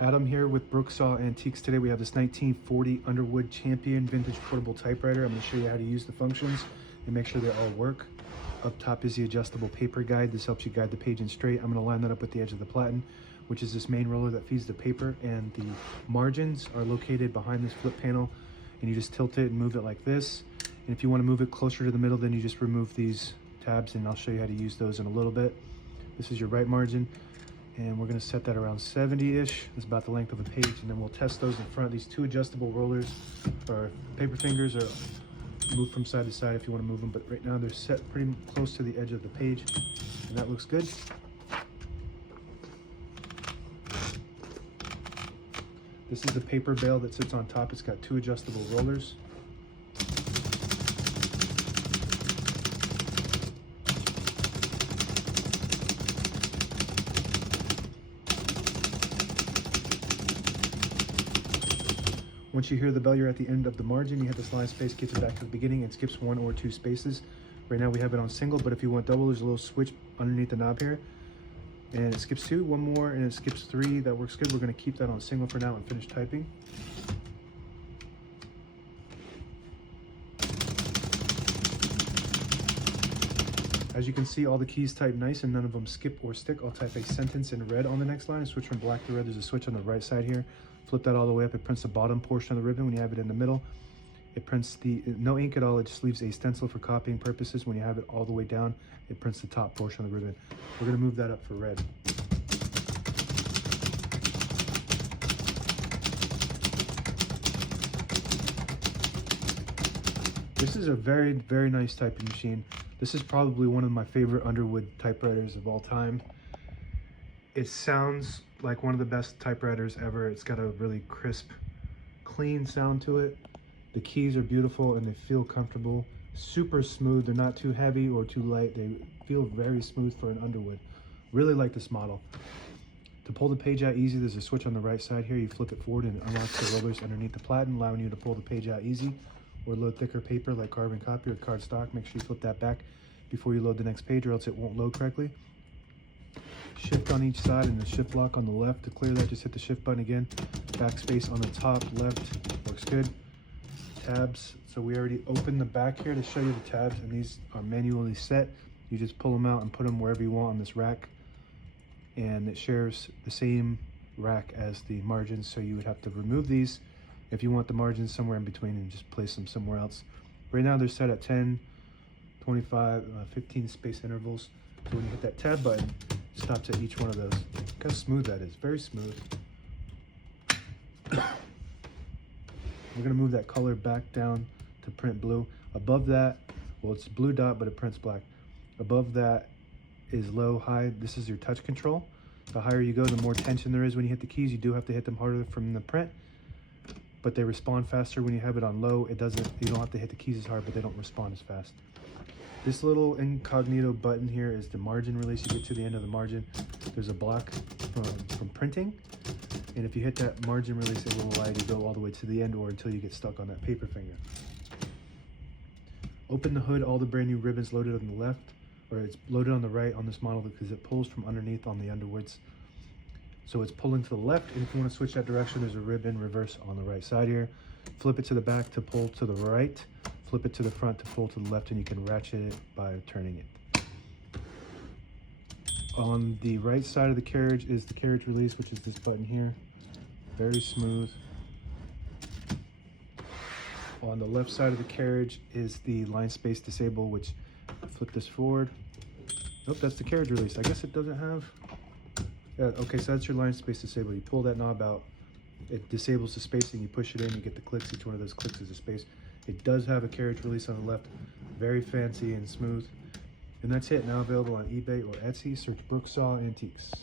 Adam here with Brooksaw Antiques. Today we have this 1940 Underwood Champion vintage portable typewriter. I'm going to show you how to use the functions and make sure they all work. Up top is the adjustable paper guide. This helps you guide the page in straight. I'm going to line that up with the edge of the platen, which is this main roller that feeds the paper, and the margins are located behind this flip panel, and you just tilt it and move it like this. And if you want to move it closer to the middle, then you just remove these tabs, and I'll show you how to use those in a little bit. This is your right margin, and we're going to set that around 70-ish. It's about the length of a page, and then we'll test those in front. These two adjustable rollers or paper fingers are moved from side to side if you want to move them, but right now they're set pretty close to the edge of the page, and that looks good. This is the paper bale that sits on top. It's got two adjustable rollers. Once you hear the bell, you're at the end of the margin. You hit this line space, gets it back to the beginning, and skips 1 or 2 spaces. Right now we have it on single, but if you want double, there's a little switch underneath the knob here. And it skips 2, 1 more, and it skips 3. That works good. We're going to keep that on single for now and finish typing. As you can see, all the keys type nice and none of them skip or stick. I'll type a sentence in red on the next line, switch from black to red. There's a switch on the right side here. Flip that all the way up. It prints the bottom portion of the ribbon when you have it in the middle. It prints no ink at all. It just leaves a stencil for copying purposes. When you have it all the way down, it prints the top portion of the ribbon. We're going to move that up for red. This is a very, very nice typing machine. This is probably one of my favorite Underwood typewriters of all time. It sounds like one of the best typewriters ever. It's got a really crisp, clean sound to it. The keys are beautiful and they feel comfortable. Super smooth. They're not too heavy or too light. They feel very smooth for an Underwood. Really like this model. To pull the page out easy, there's a switch on the right side here. You flip it forward and it unlocks the rollers underneath the platen, allowing you to pull the page out easy. Or load thicker paper like carbon copy or cardstock. Make sure you flip that back before you load the next page, or else it won't load correctly. Shift on each side and the shift lock on the left. To clear that, just hit the shift button again. Backspace on the top left works good. Tabs, so we already opened the back here to show you the tabs, and these are manually set. You just pull them out and put them wherever you want on this rack, and it shares the same rack as the margins, so you would have to remove these if you want the margins somewhere in between and just place them somewhere else. Right now they're set at 10, 25, 15 space intervals. So when you hit that tab button, it stops at each one of those. Look how smooth that is, very smooth. We're gonna move that color back down to print blue. Above that, well, it's blue dot, but it prints black. Above that is low, high. This is your touch control. The higher you go, the more tension there is when you hit the keys. You do have to hit them harder from the print, but they respond faster when you have it on low. It doesn't, you don't have to hit the keys as hard, but they don't respond as fast. This little incognito button here is the margin release. You get to the end of the margin, there's a block from printing, and if you hit that margin release, it will allow you to go all the way to the end or until you get stuck on that paper finger. Open the hood. All the brand new ribbons loaded on the left, or it's loaded on the right on this model because it pulls from underneath on the Underwoods. So it's pulling to the left, and if you want to switch that direction, there's a ribbon reverse on the right side here. Flip it to the back to pull to the right. Flip it to the front to pull to the left, and you can ratchet it by turning it. On the right side of the carriage is the carriage release, which is this button here. Very smooth. On the left side of the carriage is the line space disable, which flip this forward. Nope, that's the carriage release. I guess it doesn't have. Yeah, okay, so that's your line space disable. You pull that knob out, it disables the spacing, you push it in, you get the clicks. Each one of those clicks is a space. It does have a carriage release on the left, very fancy and smooth. And that's it, now available on eBay or Etsy. Search Brooksaw Antiques.